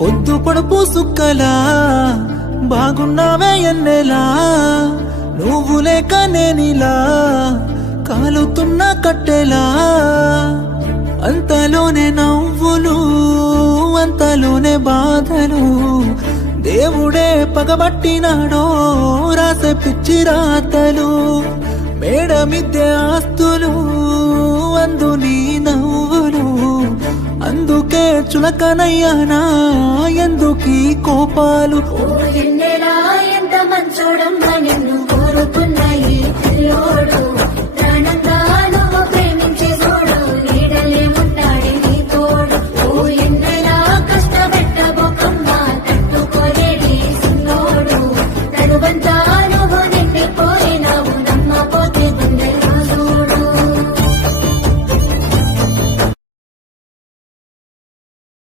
పొద్దు పొడుపు సుక్కలా బాగున్నావే ఎన్నెలా నువ్వు లేక నేనిలా కాలుతున్న కట్టెలా అంతలోనే నవ్వులు అంతలోనే బాధలు దేవుడే పగబట్టినాడో రాసే పిచ్చి రాతలు మేడ మిద్దె ఆస్తులు అందు నీ నవ్వులు అందుకే చులకనయ్యానా ఎందుకీ కోపాలు ఎంత మంచోడమ్మా నిన్ను కోరుకున్నాయి